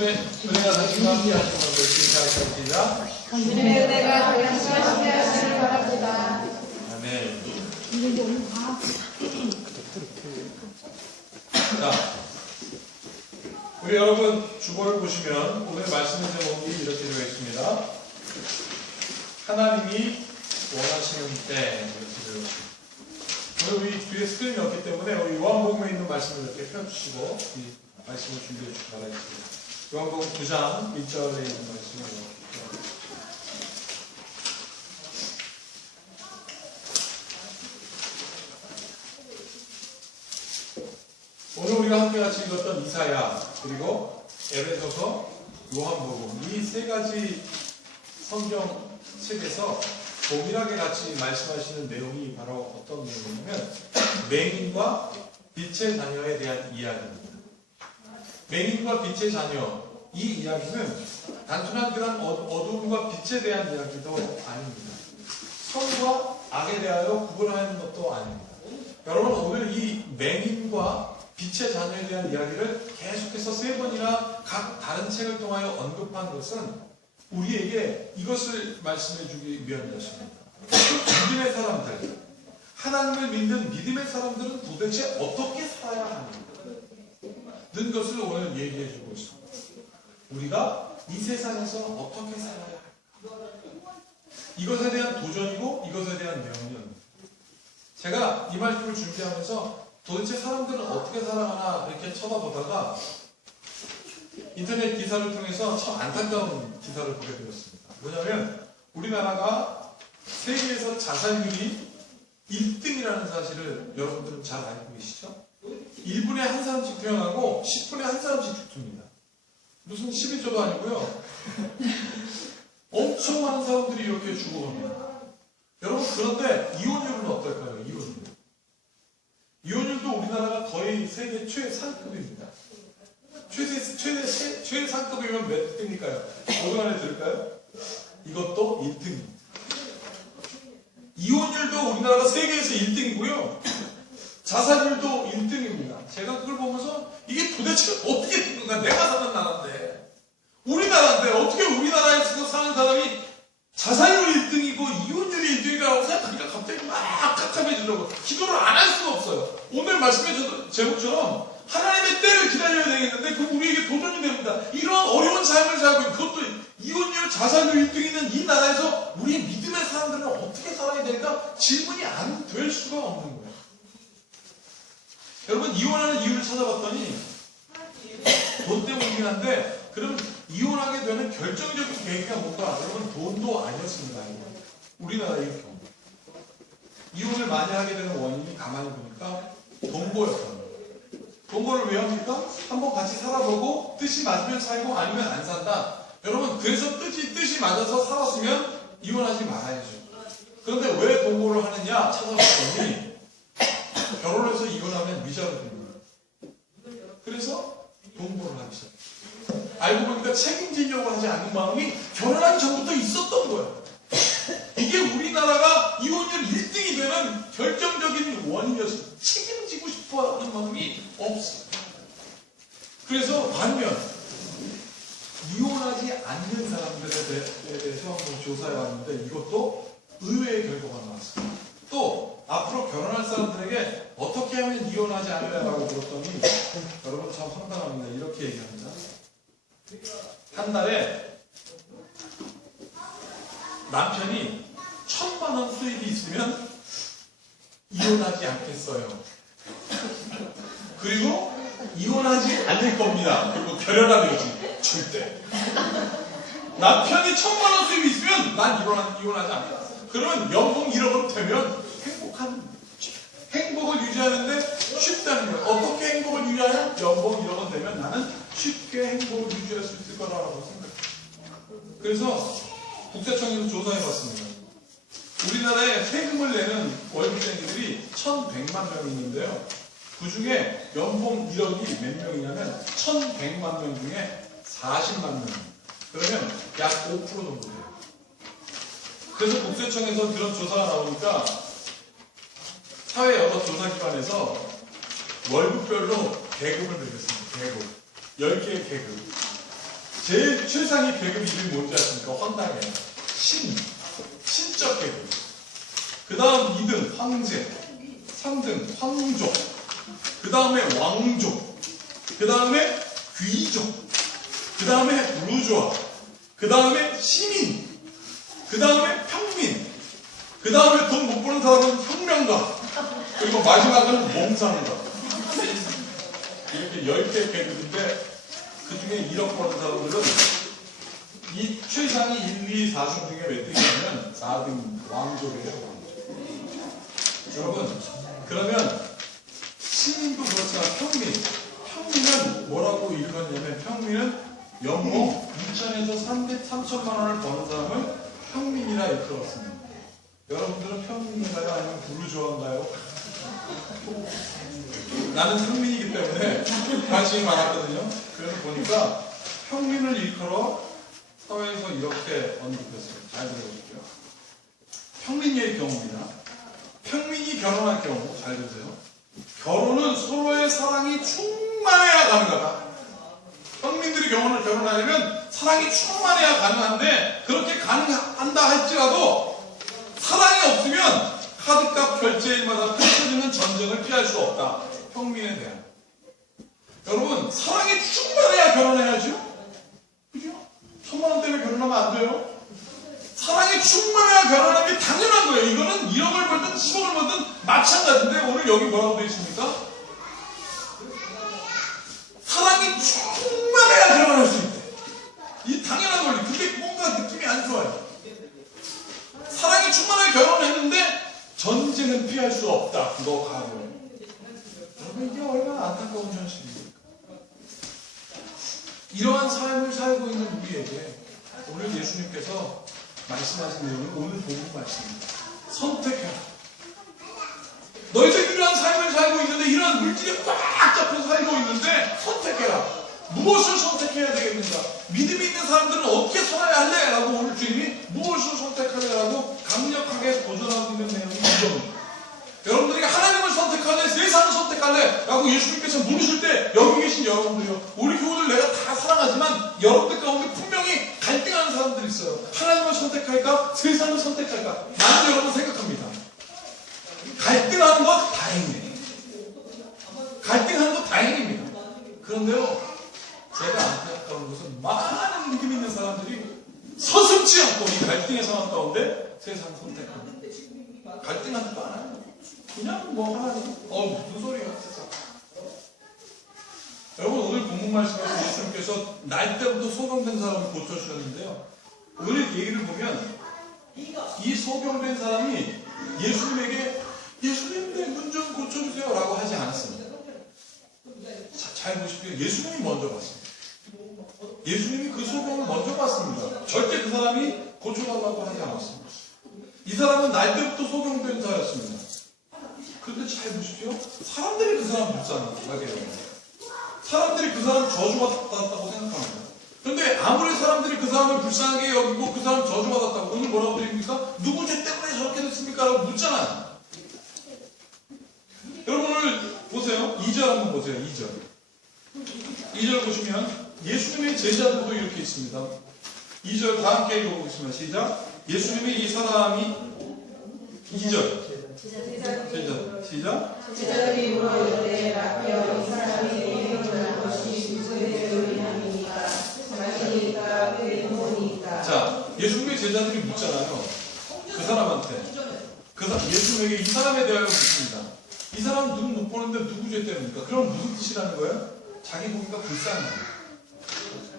주님의 은혜가 당신과 함께 하시는 것을 인사하겠습니다. 주님의 은혜가 당신과 함께 하시길 바랍니다. 아멘. 자, 우리 여러분 주보를 보시면 오늘 말씀의 제목이 이렇게 되어 있습니다. 하나님이 원하시는 때 이렇게 되어 있습니다. 오늘 우리 뒤에 스크린이 없기 때문에 우리 요한복음에 있는 말씀을 이렇게 펴주시고 이 말씀을 준비해 주시기 바라겠습니다. 요한복음 9장 1절에 있는 말씀을 이렇게 오늘 우리가 함께 같이 읽었던 이사야 그리고 에베소서 요한복음 이 세 가지 성경 책에서 동일하게 같이 말씀하시는 내용이 바로 어떤 내용이냐면 맹인과 빛의 자녀에 대한 이야기입니다. 맹인과 빛의 자녀 이 이야기는 단순한 그런 어두움과 빛에 대한 이야기도 아닙니다. 선과 악에 대하여 구분하는 것도 아닙니다. 여러분 오늘 이 맹인과 빛의 자녀에 대한 이야기를 계속해서 세 번이나 각 다른 책을 통하여 언급한 것은 우리에게 이것을 말씀해 주기 위한 것입니다. 믿음의 사람들, 하나님을 믿는 믿음의 사람들은 도대체 어떻게 살아야 하는 것을 오늘 얘기해 주고 있습니다. 우리가 이 세상에서 어떻게 살아야 할까? 이것에 대한 도전이고 이것에 대한 명령. 제가 이 말씀을 준비하면서 도대체 사람들은 어떻게 살아가나 이렇게 쳐다보다가 인터넷 기사를 통해서 참 안타까운 기사를 보게 되었습니다. 뭐냐면 우리나라가 세계에서 자살률이 1등이라는 사실을 여러분들은 잘 알고 계시죠? 1분에 한 사람씩 태어나고 10분에 한 사람씩 죽습니다. 무슨 11조도 아니고요. 엄청 많은 사람들이 이렇게 죽어갑니다. 여러분 그런데 이혼율은 어떨까요? 이혼율도 우리나라가 거의 세계 최상급입니다. 최상급이면 몇 등일까요? 어느 안에 들을까요? 이것도 1등입니다. 이혼율도 우리나라가 세계에서 1등이고요. 자살률도 1등입니다. 제가 그걸 보면서 이게 도대체 어떻게 된 건가? 내가 사는 나라인데 우리나라인데 어떻게 우리나라에서 사는 사람이 자살률이 1등이고 이혼율이 1등이라고 생각하니까 갑자기 막 깝깝해지더라고요. 기도를 안 할 수가 없어요. 오늘 말씀해 제목처럼 하나님의 때를 기다려야 되겠는데 그 우리에게 도전이 됩니다. 이런 어려운 삶을 살고 있는 그것도 이혼율, 자살률 1등이 있는 이 나라에서 우리의 믿음의 사람들은 어떻게 살아야 될까? 질문이 안 될 수가 없는 거예요. 여러분 이혼하는 이유를 찾아봤더니 돈 때문이긴 한데 그럼 이혼하게 되는 결정적인 계기가 뭔가? 여러분 돈도 아니었습니다. 우리나라의 경우 이혼을 많이 하게 되는 원인이 가만히 보니까 동거였던 거예요. 동거를 왜 합니까? 한번 같이 살아보고 뜻이 맞으면 살고 아니면 안 산다. 여러분 그래서 뜻이 맞아서 살았으면 이혼하지 말아야죠. 그런데 왜 동거를 하느냐 찾아봤더니 결혼해서 이혼하면 위자료 됩니다. 그래서 동거를 하기 시작해요. 알고 보니까 책임지려고 하지 않는 마음이 결혼하기 전부터 있었던 거예요. 이게 우리나라가 이혼율 1등이 되는 결정적인 원인이었어요. 책임지고 싶어 하는 마음이 없어요. 그래서 반면 이혼하지 않는 사람들에 대해서 한번 조사해 봤는데 이것도 의외의 결과가 나왔습니다. 또 앞으로 결혼할 사람들에게 어떻게 하면 이혼하지 않으려고 물었더니 여러분 참 황당합니다. 이렇게 얘기합니다. 한 달에 남편이 1,000만 원 수입이 있으면 이혼하지 않겠어요. 그리고 이혼하지 않을 겁니다. 그리고 결연하게 여기 절대. 남편이 1,000만 원 수입이 있으면 난 이혼하지 않겠다. 그러면 연봉 1억은 되면 행복을 유지하는데 쉽다는 거예요. 어떻게 행복을 유지하냐? 연봉 1억은 되면 나는 쉽게 행복을 유지할 수 있을 거라고 생각해요. 그래서 국세청에서 조사해봤습니다. 우리나라에 세금을 내는 월급쟁이들이 1,100만 명이 있는데요. 그 중에 연봉 1억이 몇 명이냐면 1,100만 명 중에 40만 명. 그러면 약 5% 정도 돼요. 그래서 국세청에서 그런 조사가 나오니까 사회 여러 조사기관에서 월급별로 계급을 매겼습니다. 계급. 10개의 계급. 제일 최상위 계급 이름이 뭔지 아십니까? 황당해요. 신적 계급. 그 다음 2등 황제, 3등 황족, 그 다음에 왕족, 그 다음에 귀족, 그 다음에 부르주아, 그 다음에 시민, 그 다음에 평민, 그 다음에 돈 못 버는 사람은 혁명가, 그리고 마지막은 몽상가. 이렇게 10개 계급인데 그 중에 1억 버는 사람들은 이 최상위 1, 2, 4등 중에 몇 등이냐면 4등 왕족이에요. 여러분, 그러면 시민도 그렇지만 평민은 뭐라고 읽었냐면 평민은 연봉 2천에서 3천만 원을 버는 사람을 평민이라 일컬었습니다. 여러분들은 평민인가요? 아니면 부르주아인가요? 나는 평민이기 때문에 관심이 많았거든요. 그래서 보니까 평민을 일컬어 사회에서 이렇게 언급했어요. 잘 들어보십시오. 평민의 경우입니다. 평민이 결혼할 경우, 잘 들으세요. 결혼은 서로의 사랑이 충만해야 가능하다. 평민들이 결혼하려면 사랑이 충만해야 가능한데 그렇게 가능한다 할지라도 사랑이 없으면 카드값 결제일마다 펼쳐지는 전쟁을 피할 수 없다. 평민에 대한. 여러분, 사랑이 충만해야 결혼해야죠? 그죠? 1,000만 원 때문에 결혼하면 안 돼요? 사랑이 충만해야 결혼하는 게 당연한 거예요. 이거는 1억을 벌든 10억을 벌든 마찬가지인데 오늘 여기 뭐라고 되어 있습니까? 사랑이 충만해야 결혼할 수 있대. 이 당연한 원리. 근데 뭔가 느낌이 안 좋아요. 사랑이 충만하게 결혼했는데 전쟁은 피할 수 없다. 그거 가고요. 여러분, 이게 얼마나 안타까운 현실입니까? 이러한 삶을 살고 있는 우리에게 오늘 예수님께서 말씀하신 내용이 오늘 복음 말씀입니다. 선택해라. 너희들 이러한 삶을 살고 있는데 이러한 물질에 꽉 잡혀 살고 있는데 선택해라. 무엇을 선택해야 되겠는가? 믿음이 있는 사람들은 어떻게 살아야 할래? 라고 오늘 주님이 무엇을 선택하래? 라고 강력하게 도전하고 있는 내용이 이겁니다. 여러분들이 하나님을 선택할래? 세상을 선택할래? 라고 예수님께서 물으실 때 여기 계신 여러분들이요. 우리 교우들 내가 다 사랑하지만 여러분들 가운데 분명히 갈등하는 사람들이 있어요. 하나님을 선택할까? 세상을 선택할까? 나는 여러분 생각합니다. 갈등하는 것 다행이에요. 갈등하는 것 다행입니다. 그런데요, 제가 안타까운 것은 많은 믿음 있는 사람들이 서슴지 않고 이 갈등의 상황 가운데 세상 선택합니다. 갈등하지도 않아요. 그냥 뭐 하나님, 무슨 소리야, 세상. 여러분, 오늘 본문 말씀에서 예수님께서 날 때부터 소경된 사람을 고쳐주셨는데요. 오늘 얘기를 보면 이 소경된 사람이 예수님에게 예수님 내 눈 좀 고쳐주세요 라고 하지 않았습니다. 자, 잘 보십시오. 예수님이 먼저 봤습니다. 예수님이 그 소경을 먼저 봤습니다. 절대 그 사람이 고쳐달라고 하지 않았습니다. 이 사람은 날 때부터 소경된 자였습니다. 그런데 잘 보십시오. 사람들이 그 사람 불쌍하게 여깁니다. 사람들이 그 사람 저주받았다고 생각합니다. 그런데 아무리 사람들이 그 사람을 불쌍하게 여기고 그 사람 저주받았다고 오늘 뭐라고 드립니까? 누구 죄 때문에 저렇게 됐습니까? 라고 묻잖아요. 여러분 오늘 보세요. 2절 한번 보세요. 2절 보시면 예수님의 제자들도 이렇게 있습니다. 2절 다 함께 읽어보겠습니다. 시작. 예수님의 이 사람이 2절 제자 시작. 제자들이 물어 이르되 라비여 이 사람이 이름을 것이 무슨 죄를 인함이니까 자기니까 그의 부모니까. 자, 예수님의 제자들이 묻잖아요. 그 사람한테 예수님에게 이 사람에 대하여 묻습니다. 이 사람 눈 못 보는데 누구 죄 때문입니까? 그럼 무슨 뜻이라는 거예요? 자기 보니까 불쌍한 거예요.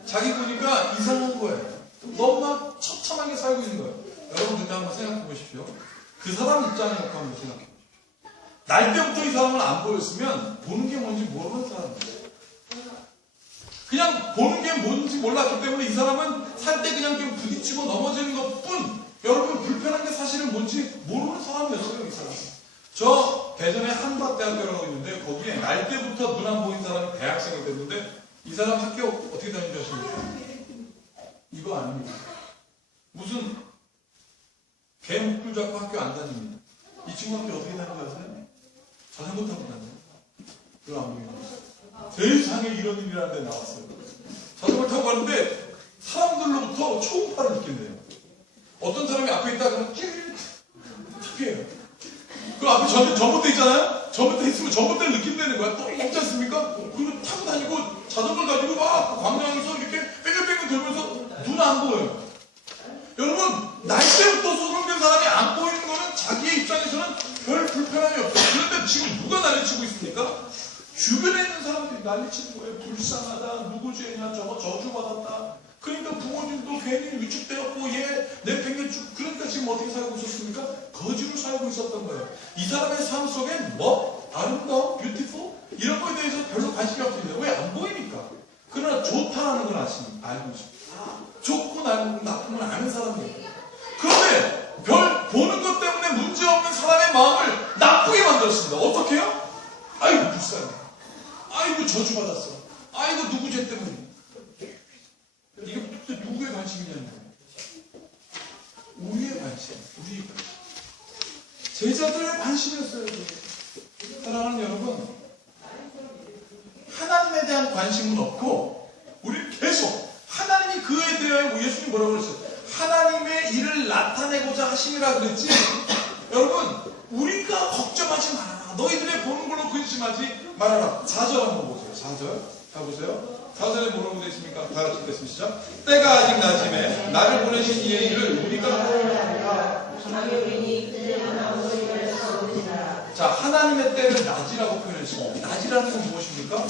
자기 보니까 이상한 거예요. 너무나 처참하게 살고 있는 거예요. 여러분 그때 한번 생각해 보십시오. 그 사람 입장을 놓고 한번 생각해 보십시오. 날 때부터 이 사람을 안 보였으면 보는 게 뭔지 모르는 사람이에요. 그냥 보는 게 뭔지 몰랐기 때문에 이 사람은 살 때 그냥 좀 부딪히고 넘어지는 것뿐 여러분 불편한 게 사실은 뭔지 모르는 사람이었어요. 이 사람은. 저 대전에 한밭대학교라고 있는데 거기에 날 때부터 눈 안 보인 사람이 대학생이 됐는데 이 사람 학교 어떻게 다니는지 아십니까? 이거 아닙니다. 무슨 개목줄 잡고 학교 안 다닙니다. 이 친구 학교 어떻게 다니는지 아세요? 자전거 타고 다녀요. 그거 안 보입니다. 세상에 이런 일이라는 데 나왔어요. 자전거 타고 가는데 또 초음파를 느낀대요. 어떤 사람이 앞에 있다 그러면 피해요. 그 앞에 전봇대 있잖아요? 전봇대 있으면 전봇대를 느낀다는 거야. 또 있지 않습니까? 그리고 타고 다니고 자전거를 가지고 막 광장에서 이렇게 뺑글뺑글 돌면서 눈 안 보여요. 여러분, 날 때부터 소송된 사람이 안 보이는 거는 자기의 입장에서는 별 불편함이 없어요. 그런데 지금 누가 난리치고 있습니까? 주변에 있는 사람들이 난리치는 거예요. 불쌍하다, 누구 죄냐, 저거 저주받았다. 그러니까 부모님도 괜히 위축되었고 얘 내팽개치고 그러니까 지금 어떻게 살고 있었습니까? 거지로 살고 있었던 거예요. 이 사람의 삶 속에 뭐? 아름다움? 뷰티풀? 이런 거에 대해서 별로 관심이 없습니다. 왜? 안 보이니까. 그러나 좋다라는 걸 알고 있습니다. 좋고 나쁜 걸 아는 사람이에요. 그런데 별 보는 것 때문에 문제없는 사람의 마음을 나쁘게 만들었습니다. 어떻게 해요? 아이고 불쌍해. 아이고 저주받았어. 아이고 누구 죄 때문에. 이게 누구의 관심이냐는 거예요. 우리의 관심. 우리의 관심. 제자들의 관심이었어요. 사랑하는 여러분, 하나님에 대한 관심은 없고 우리 계속 하나님이 그에 대하여 예수님 뭐라고 그랬어요? 하나님의 일을 나타내고자 하심이라 그랬지. 여러분, 우리가 걱정하지 말아라. 너희들의 보는 걸로 근심하지 말아라. 4절 한번 보세요. 4절 가보세요. 4절에 뭐라고 되어 있습니까? 다 같이 읽겠습니다. 때가 아직 낮음에 나를 보내신 이의 일을 우리가 자, 하나님의 때를 낮이라고 표현했습니다. 낮이라는 건 무엇입니까?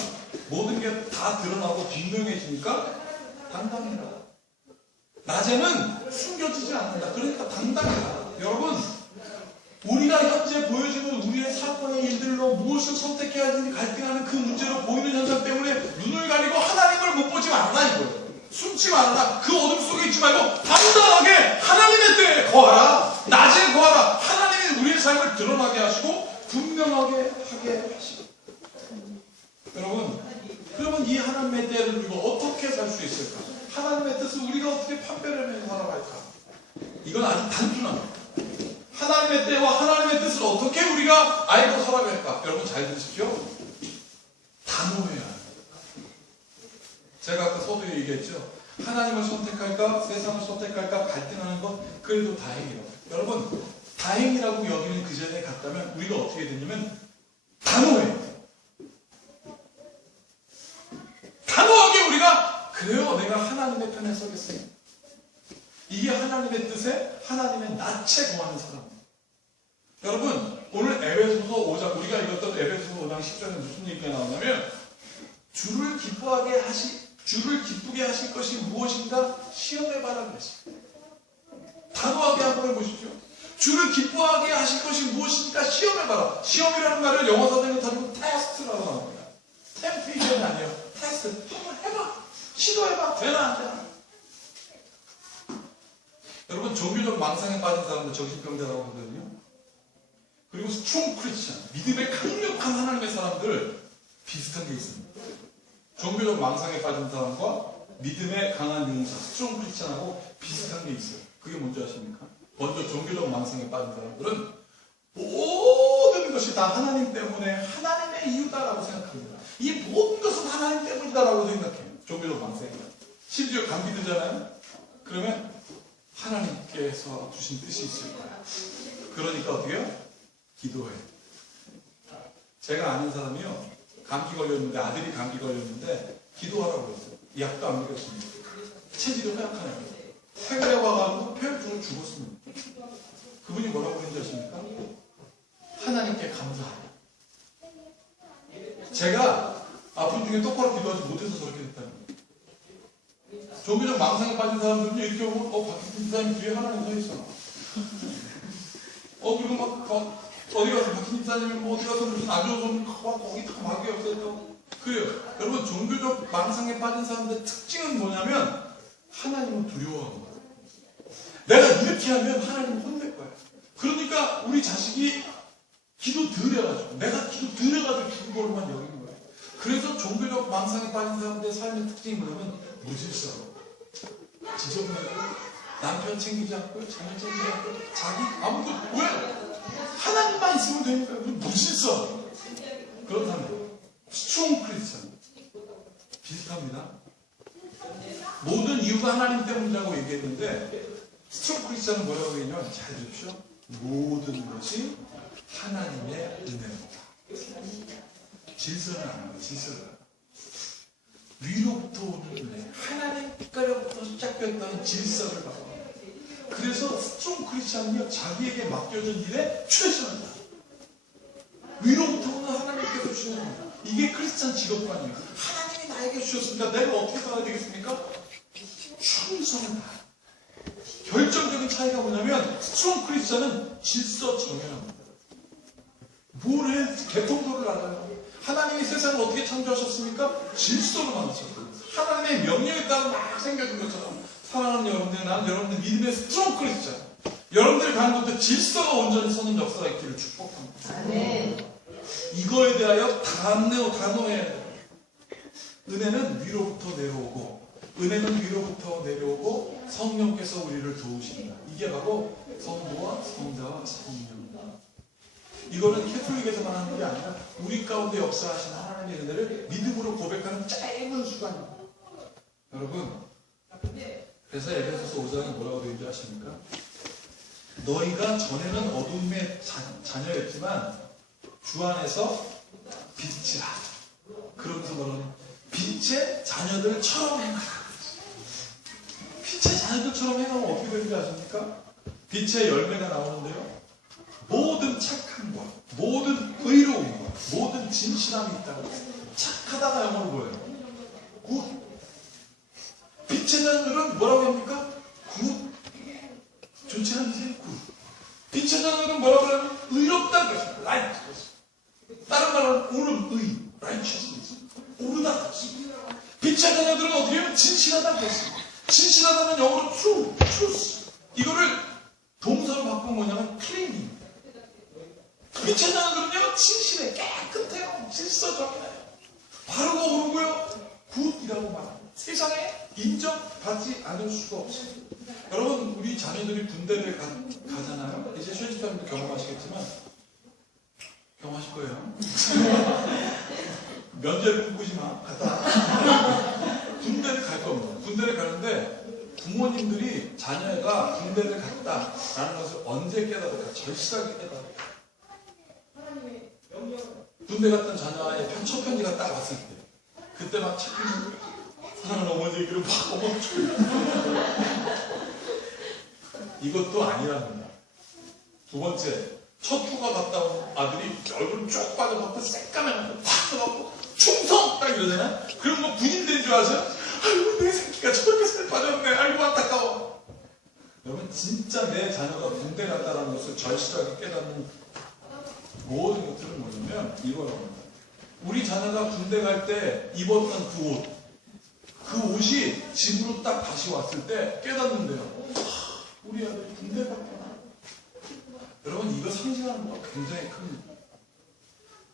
모든 게 다 드러나고 분명해지니까 당당해라. 낮에는 숨겨지지 않는다. 그러니까 당당해라. 여러분, 우리가 현재 보여지는 우리의 사건의 일들로 무엇을 선택해야 하는지 갈등하는 그 문제로 보이는 현상 때문에 눈을 가리고 하나님을 못 보지 말아라 이거예요. 숨지 말아라. 그 어둠 속에 있지 말고 당당하게 하나님의 때에 거하라. 낮에 거하라. 하나님이 우리의 삶을 드러나게 하시고 분명하게 하게 하시고. 여러분, 그러면 이 하나님의 때를 우리가 어떻게 살 수 있을까? 하나님의 뜻을 우리가 어떻게 판별을 해서 살아갈까? 이건 아주 단순합니다. 하나님의 때와 하나님의 뜻을 어떻게 우리가 알고 살아갈까? 여러분 잘 들으십시오. 단호해야 해요. 제가 아까 서두에 얘기했죠. 하나님을 선택할까? 세상을 선택할까? 갈등하는 것 그래도 다행이라고. 여러분 다행이라고 여기는 그 자리에 갔다면 우리가 어떻게 되냐면 단호해요. 단호하게 우리가 그래요. 내가 하나님의 편에 서겠어요. 이게 하나님의 뜻에 하나님의 낯에 거하는 사람. 여러분 오늘 에베소서 5장 우리가 읽었던 에베소서 5장 10절에 무슨 얘기가 나오냐면 주를 기쁘게 하실 것이 무엇인가 시험해봐라 그랬어요. 단호하게 한번 해보십시오. 주를 기뻐하게 하실 것이 무엇인가 시험해봐라. 시험이라는 말을 영어 사전에 다루면 테스트라고 나옵니다. 템페이션이 아니에요. 테스트. 한번 해봐. 시도해봐. 되나 안 되나. 여러분 종교적 망상에 빠진 사람들 정신병자라고 하거든요. 그리고 스트롱 크리스천, 믿음의 강력한 하나님의 사람들 비슷한 게 있습니다. 종교적 망상에 빠진 사람과 믿음의 강한 용사, 스트롱 크리스천하고 비슷한 게 있어요. 그게 뭔지 아십니까? 먼저 종교적 망상에 빠진 사람들은 모든 것이 다 하나님 때문에 하나님의 이유다라고 생각합니다. 이 모든 것은 하나님 때문이다라고 생각해요. 종교적 망상에. 심지어 감기 들잖아요. 그러면 하나님께서 주신 뜻이 있을 거야. 그러니까 어떻게 해요? 기도해. 제가 아는 사람이요. 감기 걸렸는데, 아들이 감기 걸렸는데, 기도하라고 그랬어요. 약도 안 먹였습니다. 체질이 허약하네요. 해외에 와가지고 폐혈증으로 죽었습니다. 그분이 뭐라고 그랬는지 아십니까? 하나님께 감사하라. 제가 아픈 중에 똑바로 기도하지 못해서 저렇게 됐다는 거예요. 종교적 망상에 빠진 사람들은 이렇게 오면 박희진 집사님 뒤에 하나님 서 있어. 그리고 막 어디 가서 박희진 집사님이 뭐 어디 가서 무슨 안 좋은 소문 막 거기 다 막이 없어요. 그래요. 여러분 종교적 망상에 빠진 사람들의 특징은 뭐냐면 하나님을 두려워하는 거예요. 내가 이렇게 하면 하나님 혼낼 거야. 그러니까 우리 자식이 기도 덜 해가지고 내가 기도 덜 해가지고 죽은 걸로만 여기는 거예요. 그래서 종교적 망상에 빠진 사람들의 삶의 특징이 뭐냐면 무질서워. 지저분하고 남편 챙기지 않고 자녀 챙기지 않고 자기 아무도 왜? 하나님만 있으면 되니까 무질서 그런 사람들 스트롱 크리스천 비슷합니다. 모든 이유가 하나님 때문이라고 얘기했는데 스트롱 크리스천은 뭐라고 얘기하냐면 잘 들으십시오. 모든 것이 하나님의 은혜입니다. 질서는 안 해요. 질서를. 위로부터 오는 은혜. 하나님께로부터 시작됐던 질서를 받고. 그래서 스트롱 크리스천은요, 자기에게 맡겨진 일에 최선을 다합니다. 위로부터 오는 하나님께서 주시는 겁니다. 이게 크리스천 직업관이에요. 하나님이 나에게 주셨습니다. 내가 어떻게 살아야 되겠습니까? 충성을 다합니다. 결정적인 차이가 뭐냐면 스트롱 크리스천은 질서 정연합니다. 뭘 해? 개통도를 알아요. 하나님이 세상을 어떻게 창조하셨습니까? 질서로 만드셨어요. 하나님의 명령에 따라 막 생겨진 것처럼 사랑하는 여러분들, 나는 여러분들 믿음의 스트롱 크리스천. 여러분들이 가는 곳에 질서가 온전히 서는 역사가 있기를 축복합니다. 아멘. 이거에 대하여 단호해야 돼요. 은혜는 위로부터 내려오고, 은혜는 위로부터 내려오고 성령께서 우리를 도우신다. 이게 바로 성부와 성자와 성령입니다. 이거는 캐톨릭에서만 하는 게 아니라 우리 가운데 역사하시는 하나님의 은혜를 믿음으로 고백하는 짧은 수단입니다. 여러분, 그래서 에베소서 5장에 뭐라고 되어 있는지 아십니까? 너희가 전에는 어둠의 자녀였지만 주 안에서 빛이라. 그러면서 뭐라고? 빛의 자녀들처럼 행하라. 빛의 자녀들처럼 행하면 어떻게 되는지 아십니까? 빛의 열매가 나오는데요. 모든 착함과 모든 의로움과 모든 진실함이 있다고 했어요. 착하다가 영어로 뭐예요? 굿. 빛의 자녀들은 뭐라고 합니까? 굿. 좋지 않으세요? 굿. 빛의 자녀들은 뭐라고 하냐면 의롭다는 것입니다. righteous. 다른 말로는 옳은 의, righteousness. 옳다. 빛의 자녀들은 어떻게 하면 진실하다고 했습니다. 진실하다는 영어로 true, truth. 이거를 동사로 바꾸면 뭐냐면 clean. 빛의 자녀들은요, 진실해, 깨끗해요, 질서정해요. 바르고 옳고요, 굿이라고 말합니다. 세상에 인정받지 않을 수가 없습니다. 여러분, 우리 자녀들이 군대를 가잖아요. 이제 쇼지타님도 경험하시겠지만, 경험하실 거예요. 면제를 꿈꾸지 마. 갔다. 군대를 갈 겁니다. 군대를 가는데 부모님들이 자녀가 군대를 갔다라는 것을 언제 깨달을까? 절실하게 깨달을까? 군대 갔던 자녀의 첫 편지가 딱 왔을 때, 그때 막 착한 사랑하는 어머니 얘기를 막 멈춰요. 이것도 아니랍니다. 두 번째, 첫 휴가 갔다 온 아들이 얼굴 쭉 빠져갖고 새까매갖고 탁 떠갖고 충성! 딱 이러잖아요? 그럼 뭐 군인된 줄 아세요? 아이고, 내 새끼가 저렇게 살 빠졌네. 아이고, 안타까워. 여러분, 진짜 내 자녀가 군대 갔다라는 것을 절실하게 깨닫는 모든 것들은 뭐냐면 이거라고 합니다. 우리 자녀가 군대 갈 때 입었던 그 옷이 집으로 딱 다시 왔을 때 깨닫는데요. 우리 아들이 군대 갔구나. 여러분, 이거 상징하는 거가 굉장히 큽니다.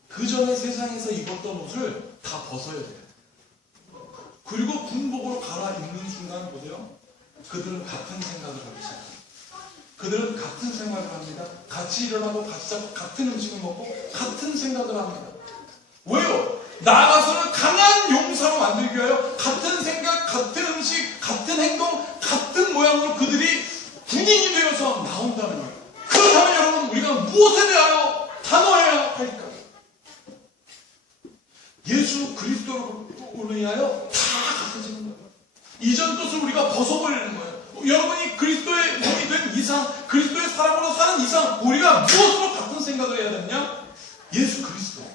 그 전에 세상에서 입었던 옷을 다 벗어야 돼요. 그리고 군복으로 갈아입는 순간 보세요. 그들은 같은 생각을 하고 있어요. 그들은 같은 생각을 합니다. 같이 일어나고 같이 자고 같은 음식을 먹고 같은 생각을 합니다. 왜요? 나아가서는 강한 용사로 만들기 위하여 같은 생각, 같은 음식, 같은 행동, 같은 모양으로 그들이 군인이 되어서 나온다는 거예요. 그렇다면 여러분, 우리가 무엇에 대하여 단호해야 할까? 예수 그리스도로 인하여 다 같아지는 거예요. 이전 것을 우리가 벗어버리는 거예요. 여러분이 그리스도의 몸이 된 이상, 그리스도의 사람으로 사는 이상, 우리가 무엇으로 같은 생각을 해야 되느냐? 예수 그리스도.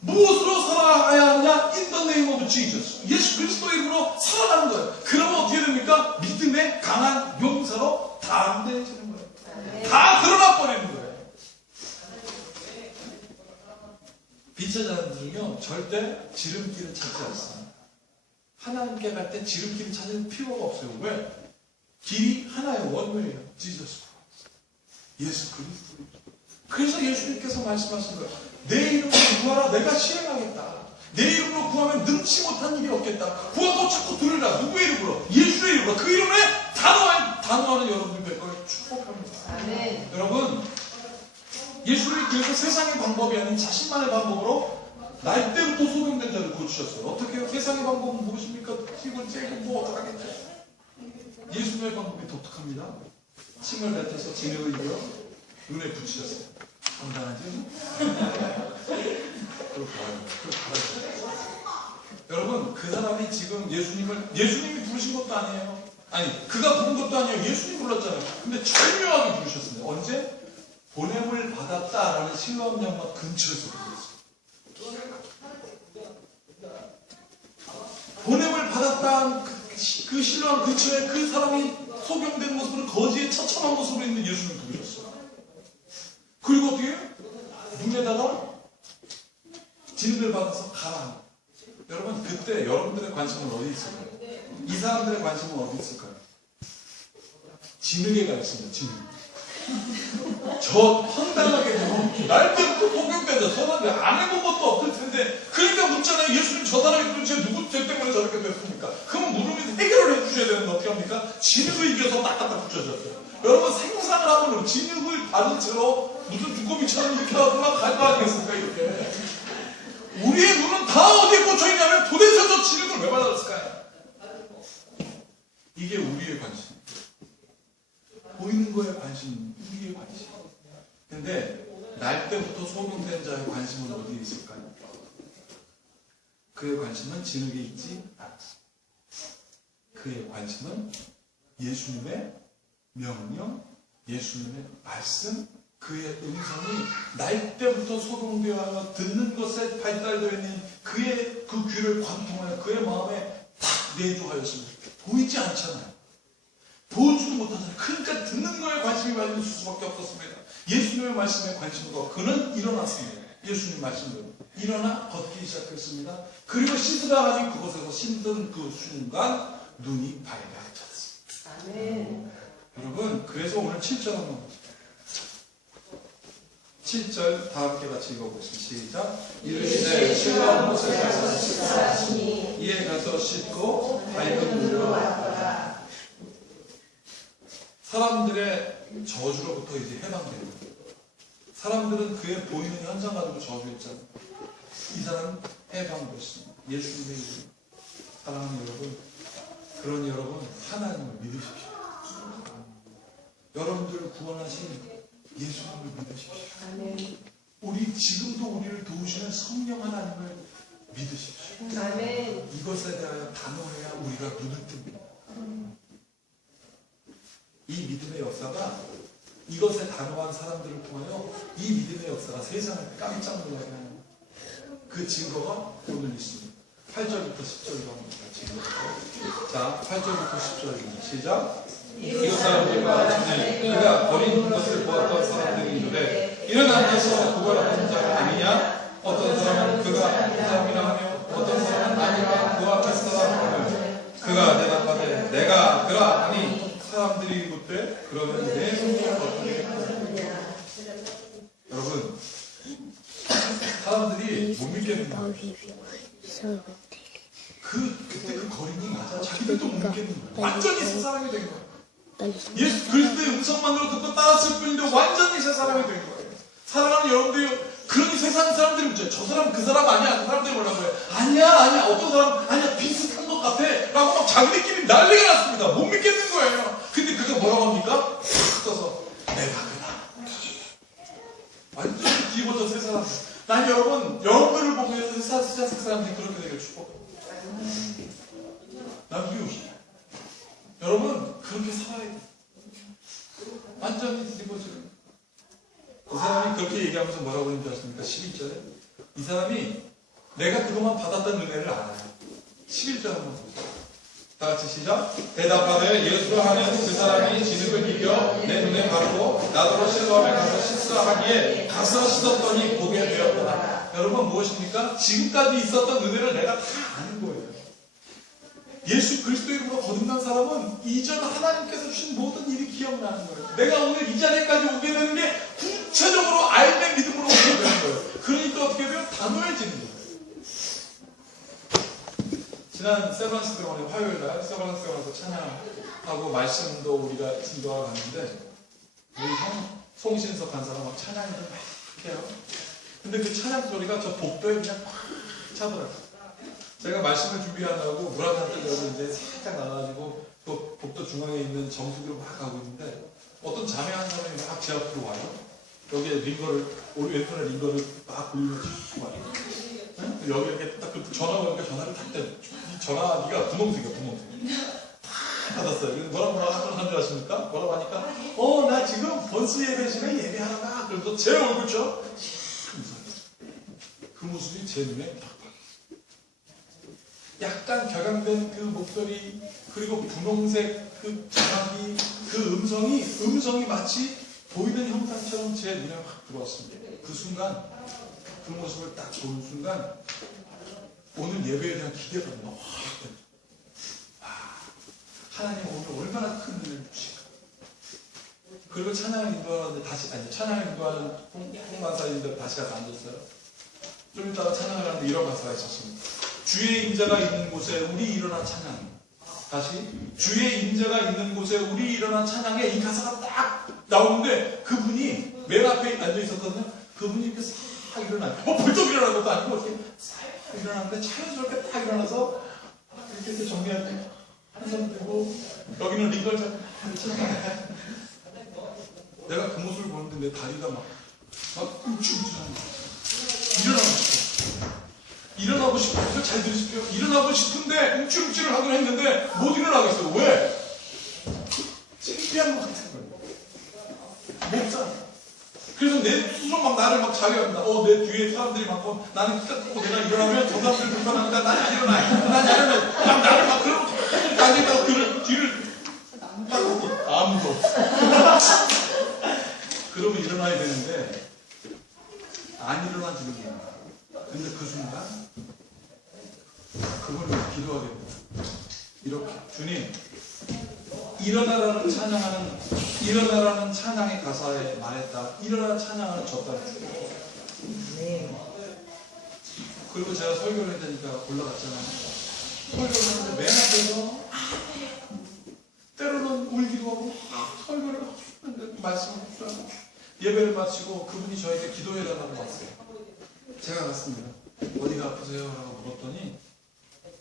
무엇으로 살아가야 하느냐? In the name of Jesus. 예수 그리스도의 이름으로 살아가는 거예요. 그러면 어떻게 됩니까? 믿음의 강한 용사로 담대해지는 거예요. 다 드러나 버리는 거예요. 빛의 자녀들은요, 절대 지름길을 찾지 않습니다. 하나님께 갈 때 지름길을 찾을 필요가 없어요. 왜? 길이 하나의 원웨이예요. 지저스 예수 그리스도. 그래서 예수님께서 말씀하신 거예요. 내 이름으로 구하라. 내가 실행하겠다. 내 이름으로 구하면 능치 못한 일이 없겠다. 구하고 자꾸 들으라. 누구의 이름으로? 예수의 이름으로. 그 이름에 단호하는 여러분들 될 걸 축복합니다. 아멘. 여러분, 예수를 그래서 세상의 방법이 아닌 자신만의 방법으로 날 때부터 소경된 자를 고치셨어요. 어떻게 해요? 세상의 방법은 무엇입니까? 힘을 째고 뭐 어떡하겠죠? 예수님의 방법이 독특합니다. 침을 뱉어서 진흙을 이겨 눈에 붙이셨어요. 간단하죠? 그렇게 알아요. 여러분, 그 사람이 지금 예수님이 부르신 것도 아니에요. 아니, 그가 부른 것도 아니에요. 예수님이 불렀잖아요. 근데 절묘하게 부르셨습니다. 언제? 보냄을 받았다라는 실로암 연막 근처에서 불렀어요. 보냄을 받았다는 그 실로암 근처에 그 사람이 소경된 모습으로 거지에 처참한 모습으로 있는 예수님을 부르셨어요. 그리고 어떻게 해요? 눈에다가 진흙을 받아서 가라. 여러분, 그때 여러분들의 관심은 어디 있을까요? 이 사람들의 관심은 어디 있을까요? 진흙에 가 있습니다. 진흙. 저 황당하게도 날 때부터 소경된다. 저 사람이 안 해본 것도 없을 텐데, 그러니까 묻잖아요. 예수님, 저 사람이 도대체 누구 죄 때문에 저렇게 됐습니까? 그러면 물으면 해결을 해주셔야 되는데 어떻게 합니까? 진흙을 이겨서 딱딱딱 붙여졌어요. 여러분, 생산을 하면 진흙을 받은 채로 무슨 두꺼비처럼 이렇게 하고 막 갈 거 아니겠습니까? 이렇게. 우리의 눈은 다 어디에 꽂혀있냐면 도대체 저 진흙을 왜 받았을까요? 이게 우리의 관심. 보이는 거에 관심, 우리의 관심. 근데 날 때부터 소경된 자의 관심은 어디에 있을까요? 그의 관심은 진흙에 있지 않다. 그의 관심은 예수님의 명령, 예수님의 말씀, 그의 음성이 날 때부터 소경되어 듣는 것에 발달되어 있는 그의 그 귀를 관통하여 그의 마음에 탁 내주하였습니다. 보이지 않잖아요. 보지도 못하잖아요. 그러니까 듣는 거에 관심이 많을 수밖에 없었습니다. 예수님의 말씀에 관심으로 그는 일어났습니다. 예수님 말씀대로 일어나 걷기 시작했습니다. 그리고 씻으라 하니 그곳에서 씻는 그 순간 눈이 밝아졌습니다. 아멘. 여러분, 그래서 오늘 7절 한번 보세요. 7절 다 함께 같이 읽어보겠습니다. 시작. 이르시되 실로암 못에 가서 씻으라시니 이에 가서 씻고 밝은 눈으로 왔더라. 사람들의 저주로부터 이제 해방됩니다. 사람들은 그의 보이는 현상 가지고 저주했잖아요. 이 사람은 해방됐습니다. 예수님의 이름. 사랑하는 여러분, 그런 여러분 하나님을 믿으십시오. 여러분들을 구원하신 예수님을 믿으십시오. 아멘. 우리 지금도 우리를 도우시는 성령 하나님을 믿으십시오. 아멘. 이것에 대하여 단호해야 우리가 눈을 뜹니다. 이 믿음의 역사가 이것에 단호한 사람들을 통하여 이 믿음의 역사가 세상을 깜짝 놀라게 하는 그 증거가 오늘 있습니다. 8절부터 10절로 한번 같이 읽어볼까요? 자, 8절부터 10절입니다. 시작. 이웃 사람들과 전에 그가 버린 것을 보았던 사람들이 이르되 이는 앉아서 그걸 아픈 자가 아니냐? 어떤 사람은 그가 아픈 사람이라 하며 어떤 사람은 아니라 그 앞에 서라. 그가 대답하되 내가 그라 하니 사람들이 묻되 그러면 내 성령을 어떻게 하느냐? 여러분, 사람들이 못 믿겠는 거예요. 그때 그 거린이 자기들도 못 믿겠는 거예요. 완전히 새 사람이 된 거예요. 예수 그리스도의 음성만으로 듣고 따랐을 뿐인데 완전히 새 사람이 된 거예요. 사랑하는 여러분들, 그러니 세상 사람들이 묻죠. 저 사람 그 사람 아니야? 그 사람들이 뭐라고 해요? 아니야. 어떤 사람 아니야, 비슷한 것 같아 라고 막 자기들끼리 난리가 났습니다. 못 믿겠는 거예요. 근데 그가 뭐라고 합니까? 써서 내가 그다. 완전히 뒤집어져 새 사람들. 난 여러분들을 보면서 세상 사람들이 그렇게 되길 축복합니다. 난 이웃이야. 여러분, 그렇게 살아야 돼. 완전히 뒤집어지는. 그 사람이 그렇게 얘기하면서 뭐라고 했는지 아십니까? 11절에. 이 사람이 내가 그동안 받았던 은혜를 알아요. 11절 한번 보세요. 다 같이 시작. 대답하되 예수라 하는 그 사람이 진흙을 이겨 내 눈에 바르고 나더러 실로암에 가서 씻으라 하기에 가서 씻었더니 보게 되었더라. 여러분, 무엇입니까? 지금까지 있었던 은혜를 내가 다 아는 거예요. 예수 그리스도 이름으로 거듭난 사람은 이전 하나님께서 주신 모든 일이 기억나는 거예요. 내가 오늘 이 자리까지 오게 되는 게 구체적으로 알된 믿음으로 오게 되는 거예요. 그러니까 어떻게 돼요? 단호해지는 거예요. 지난 세브란스 병원에 화요일날 세브란스 병원에서 찬양하고 말씀도 우리가 진도하러 갔는데 우리 송신석 간사가 막 찬양을 막 해요. 근데 그 찬양 소리가 저 복도에 그냥 팍 차더라고요. 제가 말씀을 준비하려고 물 한 잔 뜨려고 이제 살짝 나가가지고 그 복도 중앙에 있는 정수기로 막 가고 있는데 어떤 자매 한 사람이 막 제 앞으로 와요. 여기에 링거를, 왼손에 링거를 막 굴리면서 와요. 응? 여기 이렇게 딱 그 전화가 오니까 전화를 딱 대. 이 전화기가 분홍색이야, 분홍색. 받았어요. 그래서 뭐라고 하는 줄 아십니까? 뭐라고 하니까 나 지금 번수 예배실에 예배하다가 그래서 제 얼굴죠? 그 모습이 제 눈에 딱 약간 격양된 그 목소리 그리고 분홍색 그 전화기 그 음성이 마치 보이는 형상처럼 제 눈에 확 들어왔습니다. 그 순간 그 모습을 딱 보는 순간 오늘 예배에 대한 기대가 너무 확 됩니다. 하나님 오늘 얼마나 큰 은혜를 주실까. 그리고 찬양을 인도하는데 찬양을 인도하는 홍만사님들 다시 가서 앉았어요. 좀 이따가 찬양을 하는데 이런 가사가 있었습니다. 주의 임재가 있는 곳에 우리 일어나 찬양. 다시 주의 임재가 있는 곳에 우리 일어나 찬양에 이 가사가 딱 나오는데 그분이 맨 앞에 앉아 있었거든요. 그분이 이렇게 싹 일어나요. 벌떡 일어난 것도 아니고 이렇게 싹 일어나는데 자연스럽게 딱 일어나서 이렇게 정리할 때 한손 들고 여기는 링걸 잡고 내가 그 모습을 보는데 내 다리가 막 움찔움찔하는 거야. 일어나고 싶어서 잘 들으십시오. 일어나고 싶은데 움찔움찔을 하긴 했는데 못 일어나겠어요. 왜? 창피한 것 같은 거예요. 못 자. 그래서 내 스스로 막 나를 막 자괴합니다. 내 뒤에 사람들이 많고 나는 딱 내가 일어나면 저 사람들 불편하니까 난 안 일어나요. 난 안 일어나요. 막 나를 막 그러고 앉아있다고 뒤를 아무도 없어. 그러면 일어나야 되는데 안 일어나지는 거예요. 근데 그 순간 그걸 기도하게 됩니다. 이렇게 주님 일어나라는 찬양의 가사에 말했다. 일어나 찬양하는 저 딸을 주고 그리고 제가 설교를 해야 되니까 올라갔잖아요. 설교를 하는데 맨 앞에서 때로는 울기도 하고 설교를 하는데 말씀을 하고 예배를 마치고 그분이 저에게 기도해달라고 왔어요. 제가 갔습니다. 어디가 아프세요? 라고 물었더니